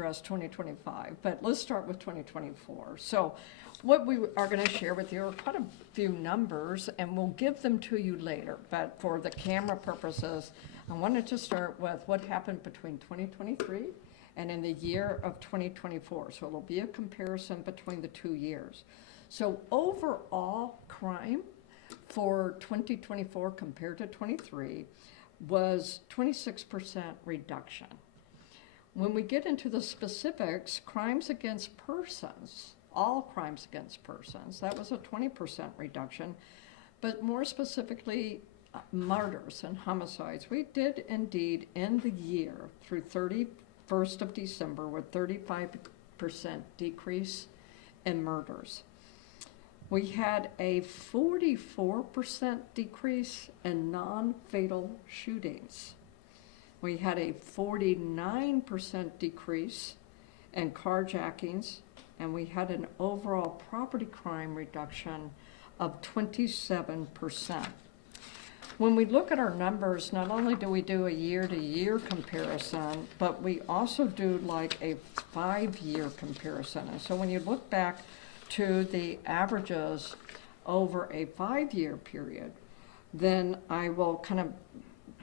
address 2025, but let's start with 2024. So what we are going to share with you are quite a few numbers, and we'll give them to you later. But for the camera purposes, I wanted to start with what happened between 2023 and in the year of 2024. So it'll be a comparison between the 2 years. So overall crime for 2024 compared to 23 was 26% reduction. When we get into the specifics, crimes against persons, all crimes against persons, that was a 20% reduction, but more specifically, murders and homicides. We did indeed end the year through 31st of December with 35% decrease in murders. We had a 44% decrease in non-fatal shootings. We had a 49% decrease in carjackings, and we had an overall property crime reduction of 27%. When we look at our numbers, not only do we do a year-to-year comparison, but we also do like a 5-year comparison. And so when you look back to the averages over a 5-year period, then I will kind of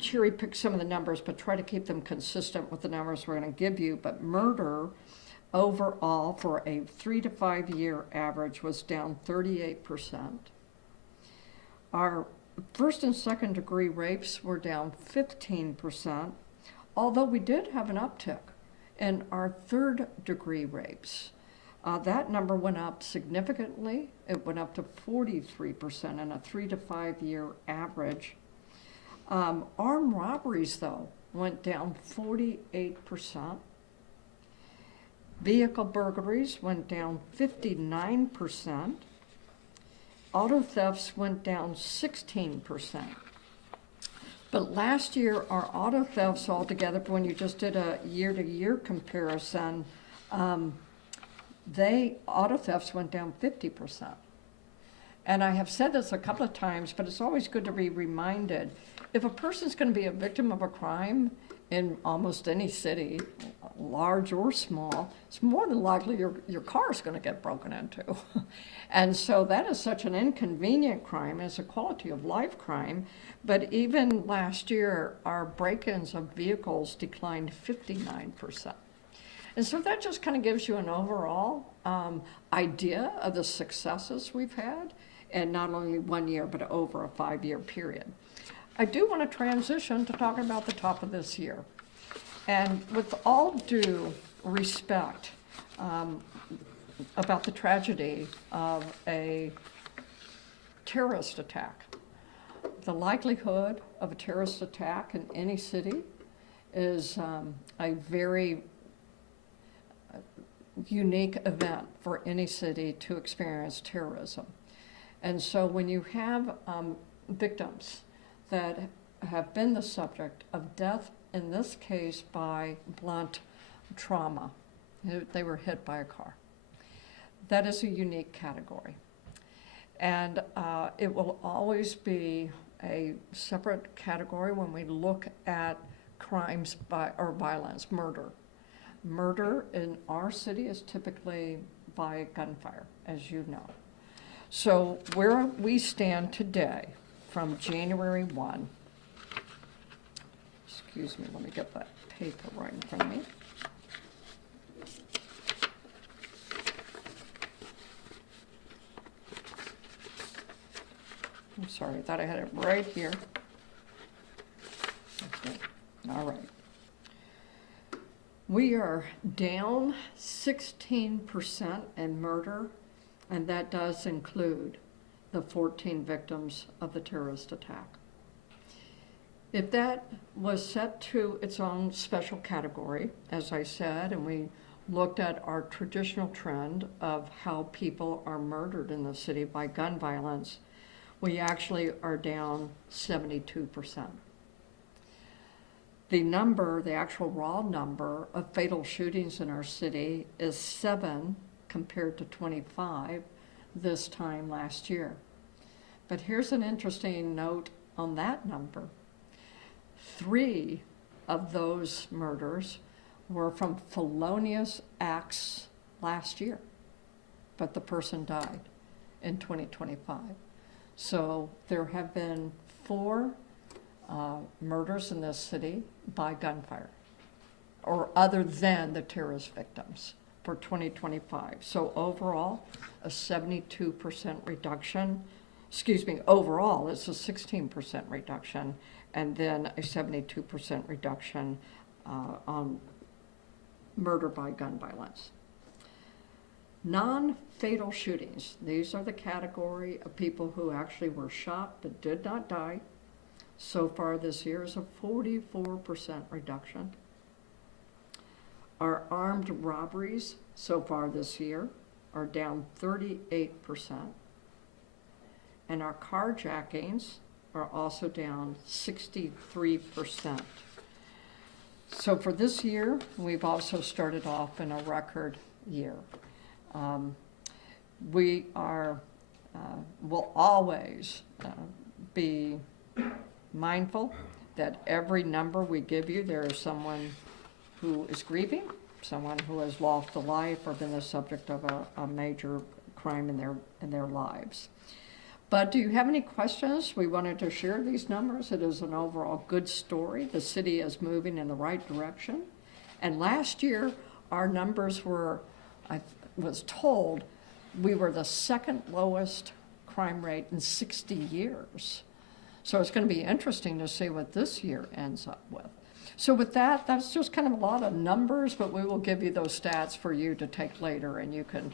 cherry pick some of the numbers, but try to keep them consistent with the numbers we're going to give you. But murder overall for a 3 to 5 year average was down 38%. Our first and second degree rapes were down 15%, although we did have an uptick in our third degree rapes. That number went up significantly. It went up to 43% in a 3 to 5 year average. Armed robberies, though, went down 48%. Vehicle burglaries went down 59%. Auto thefts went down 16%. But last year, our auto thefts altogether, when you just did a year-to-year comparison, auto thefts went down 50%. And I have said this a couple of times, but it's always good to be reminded, if a person's going to be a victim of a crime in almost any city, large or small, it's more than likely your car is going to get broken into. And so that is such an inconvenient crime. It's a quality of life crime. But even last year, our break-ins of vehicles declined 59%. And so that just kind of gives you an overall idea of the successes we've had, and not only 1 year, but over a 5-year period. I do want to transition to talking about the top of this year. And with all due respect about the tragedy of a terrorist attack, the likelihood of a terrorist attack in any city is a very unique event for any city to experience terrorism. And so when you have victims that have been the subject of death, in this case by blunt trauma, they were hit by a car, that is a unique category. And it will always be a separate category when we look at crimes or violence, murder. Murder in our city is typically by gunfire, as you know. So where we stand today from January 1, excuse me, let me get that paper right in front of me. I'm sorry, I thought I had it right here. Okay. All right. We are down 16% in murder, and that does include the 14 victims of the terrorist attack. If that was set to its own special category, as I said, and we looked at our traditional trend of how people are murdered in the city by gun violence, we actually are down 72%. The number, the actual raw number of fatal shootings in our city is 7 compared to 25 this time last year. But here's an interesting note on that number. 3 of those murders were from felonious acts last year, but the person died in 2025. So there have been 4 murders in this city by gunfire, or other than the terrorist victims, for 2025. So overall, a 72% reduction. Excuse me, overall, it's a 16% reduction, and then a 72% reduction on murder by gun violence. Non-fatal shootings, these are the category of people who actually were shot but did not die. So far this year is a 44% reduction. Our armed robberies so far this year are down 38%. And our carjackings are also down 63%. So for this year, we've also started off in a record year. We are, will always be mindful that every number we give you, there is someone who is grieving, someone who has lost a life or been the subject of a major crime in their lives. But do you have any questions? We wanted to share these numbers. It is an overall good story. The city is moving in the right direction. And last year, our numbers were, I was told, we were the second lowest crime rate in 60 years. So it's going to be interesting to see what this year ends up with. So with that, that's just kind of a lot of numbers, but we will give you those stats for you to take later, and you can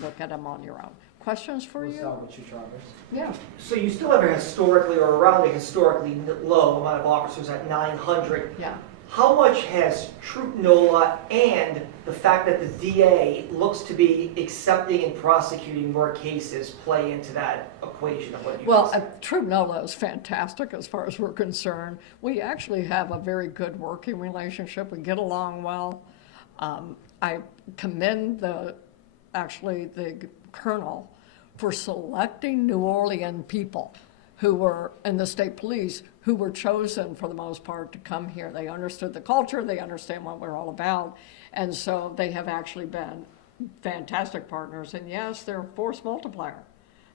look at them on your own. Questions for you? Start with you, Travis. Yeah. So you still have a historically or around a historically low amount of officers at 900. Yeah. How much has Troop NOLA and the fact that the DA looks to be accepting and prosecuting more cases play into that equation of what you Well, said? Troop NOLA is fantastic as far as we're concerned. We actually have a very good working relationship. We get along well. I commend the colonel for selecting New Orleans people who were in the state police, who were chosen for the most part to come here. They understood the culture, they understand what we're all about, and so they have actually been fantastic partners. And yes, they're a force multiplier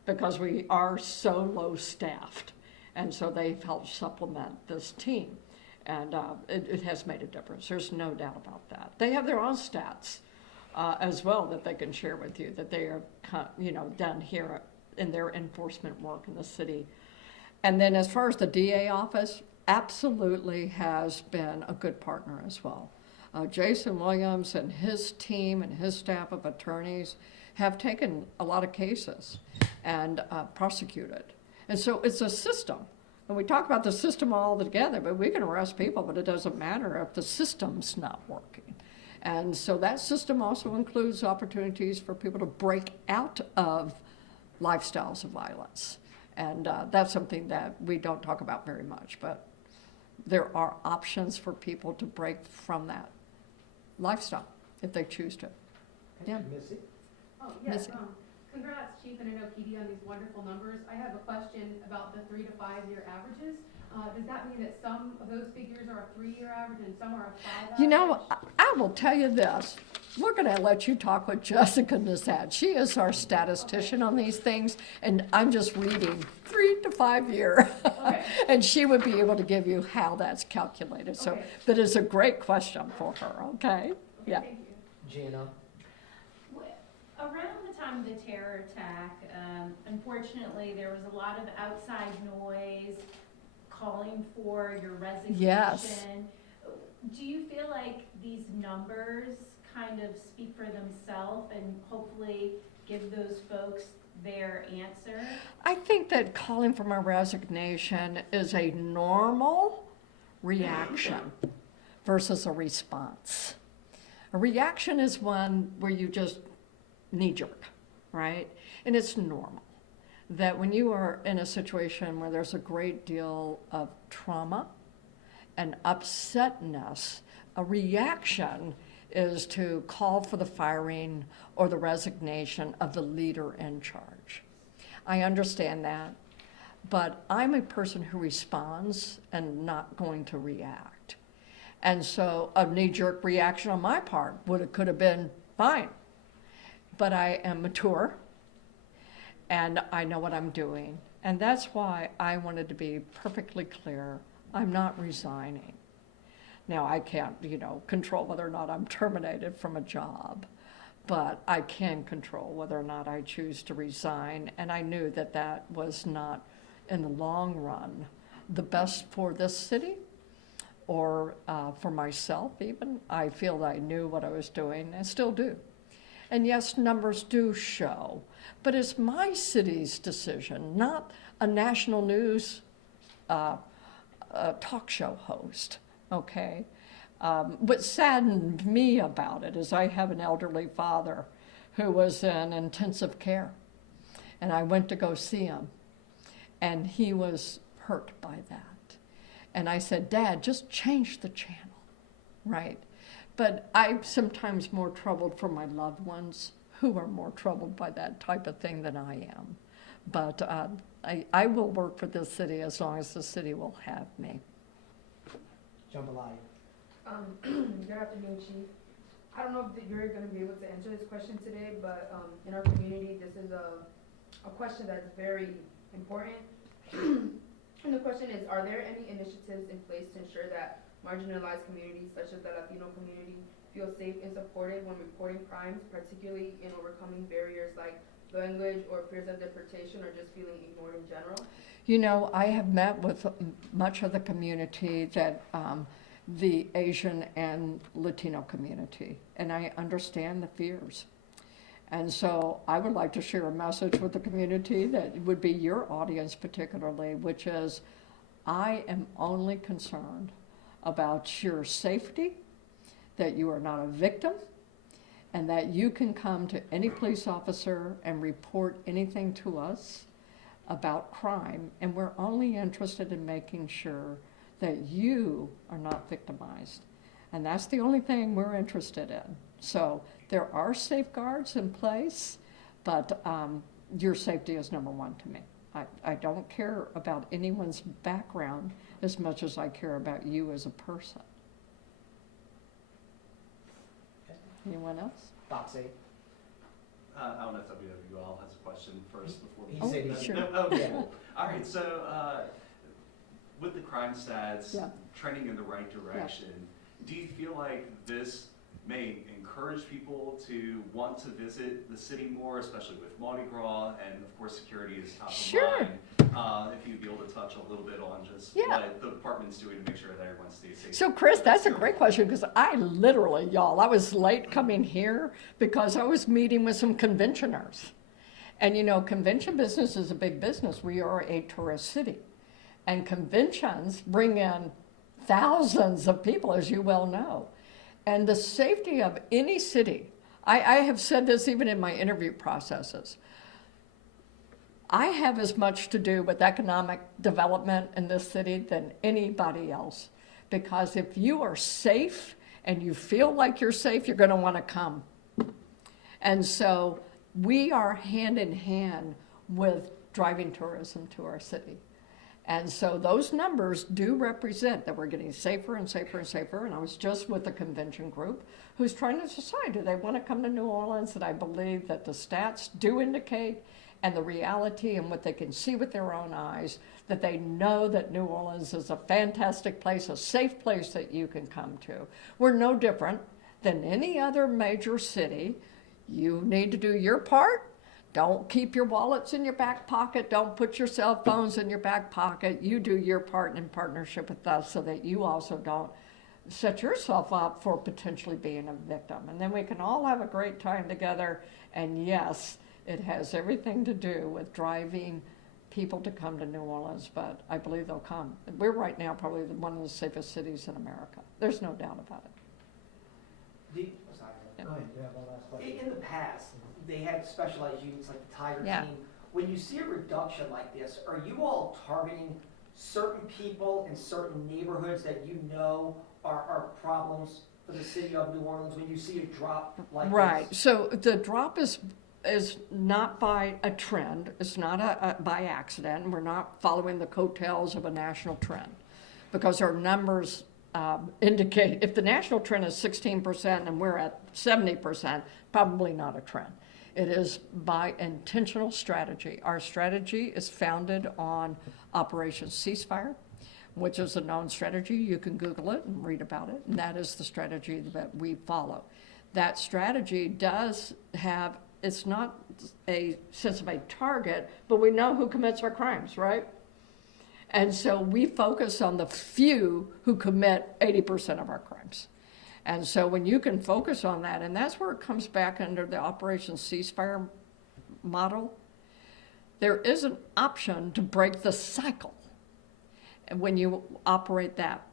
because we are so low staffed, and so they've helped supplement this team, and it has made a difference. There's no doubt about that. They have their own stats as well that they can share with you that they are, done here in their enforcement work in the city. And then as far as the DA office, absolutely has been a good partner as well. Jason Williams and his team and his staff of attorneys have taken a lot of cases and prosecuted. And so it's a system. And we talk about the system all together, but we can arrest people, but it doesn't matter if the system's not working. And so that system also includes opportunities for people to break out of lifestyles of violence. And that's something that we don't talk about very much, but there are options for people to break from that lifestyle if they choose to. Yeah. Missy? Oh, yes. Missy. Congrats, Chief and NOPD, on these wonderful numbers. I have a question about the 3 to 5 year averages. Does that mean that some of those figures are a 3-year average and some are a 5 average? You know, I will tell you this. We're going to let you talk with Jessica Nissad. She is our statistician on these things, and I'm just reading 3 to 5 year. Okay. And she would be able to give you how that's calculated. So, Okay. but it's a great question for her, okay? Okay, Yeah. thank you. Gina? Around the time of the terror attack, unfortunately, there was a lot of outside noise calling for your resignation. Yes. Do you feel like these numbers kind of speak for themselves and hopefully give those folks their answer? I think that calling for my resignation is a normal reaction versus a response. A reaction is one where you just knee jerk, right? And it's normal that when you are in a situation where there's a great deal of trauma and upsetness, a reaction is to call for the firing or the resignation of the leader in charge. I understand that, but I'm a person who responds and not going to react. And so a knee-jerk reaction on my part could have been fine. But I am mature, and I know what I'm doing. And that's why I wanted to be perfectly clear. I'm not resigning. Now, I can't, control whether or not I'm terminated from a job, but I can control whether or not I choose to resign. And I knew that that was not, in the long run, the best for this city or for myself even. I feel that I knew what I was doing and still do. And yes, numbers do show, but it's my city's decision, not a national news talk show host, okay? What saddened me about it is I have an elderly father who was in intensive care, and I went to go see him, and he was hurt by that. And I said, Dad, just change the channel, right? But I'm sometimes more troubled for my loved ones who are more troubled by that type of thing than I am. But I will work for this city as long as the city will have me. Jambalaya. Good afternoon, Chief. I don't know if you're going to be able to answer this question today, but in our community, this is a question that's very important. And the question is, are there any initiatives in place to ensure that marginalized communities, such as the Latino community, feel safe and supported when reporting crimes, particularly in overcoming barriers like language or fears of deportation or just feeling ignored in general? I have met with much of the community that the Asian and Latino community, and I understand the fears. And so I would like to share a message with the community that would be your audience particularly, which is I am only concerned about your safety, that you are not a victim, and that you can come to any police officer and report anything to us about crime, and we're only interested in making sure that you are not victimized. And that's the only thing we're interested in. So there are safeguards in place, but your safety is number one to me. I don't care about anyone's background as much as I care about you as a person. Anyone else? Foxy. I don't know if WWL has a question first before we... He said he sure. No, oh, Yeah. cool. All right, so with the crime stats Yeah. trending in the right direction, do you feel like this may encourage people to want to visit the city more, especially with Mardi Gras, and of course security is top Sure. of mind? If you'd be able to touch a little bit on just what the department's doing to make sure that everyone stays safe. So Chris, that's a great question, because I literally, I was late coming here because I was meeting with some conventioners. And convention business is a big business. We are a tourist city. And conventions bring in thousands of people, as you well know. And the safety of any city, I have said this even in my interview processes, I have as much to do with economic development in this city than anybody else. Because if you are safe and you feel like you're safe, you're going to want to come. And so we are hand in hand with driving tourism to our city. And so those numbers do represent that we're getting safer and safer and safer. And I was just with a convention group who's trying to decide, do they want to come to New Orleans? And I believe that the stats do indicate, and the reality and what they can see with their own eyes, that they know that New Orleans is a fantastic place, a safe place that you can come to. We're no different than any other major city. You need to do your part. Don't keep your wallets in your back pocket. Don't put your cell phones in your back pocket. You do your part in partnership with us so that you also don't set yourself up for potentially being a victim. And then we can all have a great time together. And yes, it has everything to do with driving people to come to New Orleans, but I believe they'll come. We're right now probably one of the safest cities in America. There's no doubt about it. Go ahead, you have one last question. In the past, they had specialized units like the Tiger Yeah. Team. When you see a reduction like this, are you all targeting certain people in certain neighborhoods that you know are problems for the city of New Orleans when you see a drop like this? Right. So the drop is not by a trend. It's not by accident. We're not following the coattails of a national trend, because our numbers indicate, if the national trend is 16% and we're at 70%, probably not a trend. It is by intentional strategy. Our strategy is founded on Operation Ceasefire, which is a known strategy. You can Google it and read about it, and that is the strategy that we follow. That strategy does have, it's not a sense of a target, but we know who commits our crimes, right? And so we focus on the few who commit 80% of our crimes. And so when you can focus on that, and that's where it comes back under the Operation Ceasefire model, there is an option to break the cycle when you operate that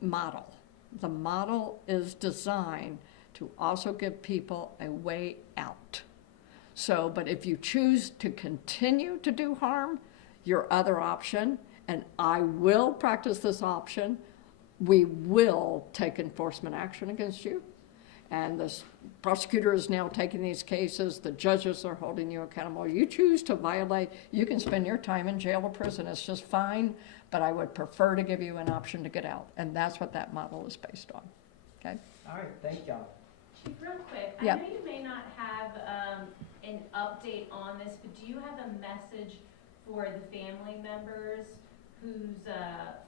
model. The model is designed to also give people a way out. So, but if you choose to continue to do harm, your other option, and I will practice this option, we will take enforcement action against you. And the prosecutor is now taking these cases, the judges are holding you accountable. You choose to violate, you can spend your time in jail or prison, it's just fine, but I would prefer to give you an option to get out. And that's what that model is based on, okay? All right, thank y'all. Chief, real quick, Yeah. I know you may not have an update on this, but do you have a message for the family members whose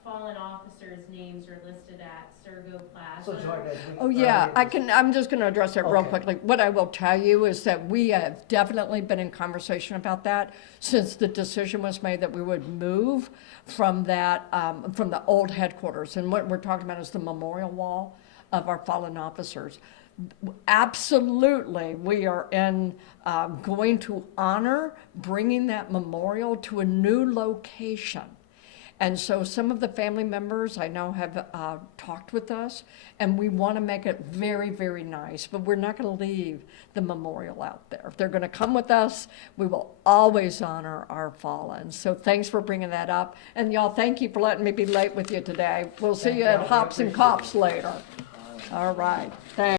fallen officers' names are listed at Sergo Plaza? So Joy, as we. Oh, yeah, I'm just gonna address that real Okay. quickly. What I will tell you is that we have definitely been in conversation about that since the decision was made that we would move from that, from the old headquarters. And what we're talking about is the memorial wall of our fallen officers. Absolutely, we are going to honor bringing that memorial to a new location. And so some of the family members I know have talked with us, and we want to make it very, very nice, but we're not going to leave the memorial out there. If they're going to come with us, we will always honor our fallen. So thanks for bringing that up. And y'all, thank you for letting me be late with you today. We'll see Thank you y'all. at Hops and Cops later. All right, thanks.